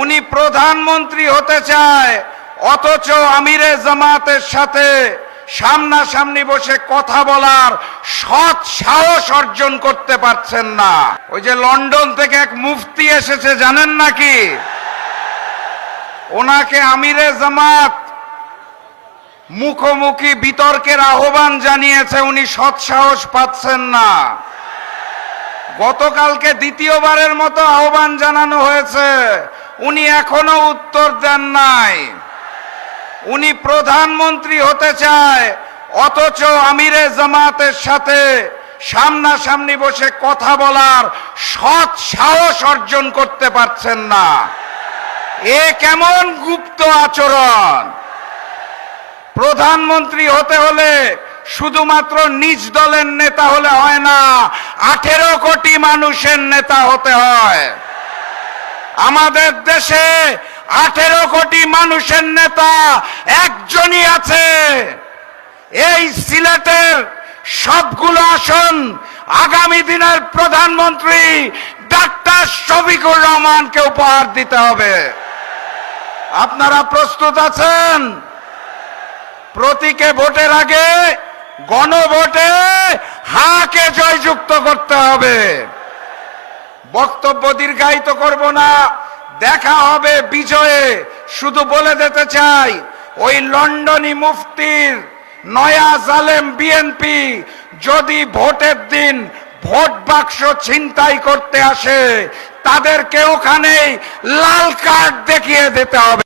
উনি প্রধানমন্ত্রী হতে চায়, অথচ আমিরে জামাতের সাথে সামনাসামনি বসে কথা বলার সৎ সাহস অর্জন করতে পারছেন না। ওই যে লন্ডন থেকে এক মুফতি এসেছে, জানেন নাকি? ওনাকে আমিরে জামাত মুখোমুখি বিতর্কের আহ্বান জানিয়েছে, উনি সৎ সাহস পাচ্ছেন না। গতকালকে দ্বিতীয়বারের মতো আহ্বান জানানো হয়েছে, উনি এখনো উত্তর দেন নাই। উনি প্রধানমন্ত্রী হতে চায়, অথচ আমিরে জামাতের সাথে সামনাসামনি বসে কথা বলার সৎ সাহস অর্জন করতে পারছেন না। এ কেমন গুপ্ত আচরণ! প্রধানমন্ত্রী হতে হলে শুধুমাত্র নিজ দলের নেতা হলে হয় না, 18 কোটি মানুষের নেতা হতে হয়। আমাদের দেশে 18 কোটি মানুষের নেতা একজনই আছে। এই সিলেটের সবগুলো আসন আগামী দিনের প্রধানমন্ত্রী ডাক্তার শফিকুর রহমানকে উপহার দিতে হবে। আপনারা প্রস্তুত আছেন? প্রতীকে ভোটের আগে গণভোটে হাকে জয়যুক্ত করতে হবে। বক্তব্য দীর্ঘায়িত করব না, দেখা হবে বিজয়ে। শুধু বলে দিতে চাই, ওই লন্ডনী মুফতির নয়া জালেম বিএনপি যদি ভোটের দিন ভোট বাক্স ছিনতাই করতে আসে, তাদেরকে ওখানেই লাল কার্ড দেখিয়ে দিতে হবে।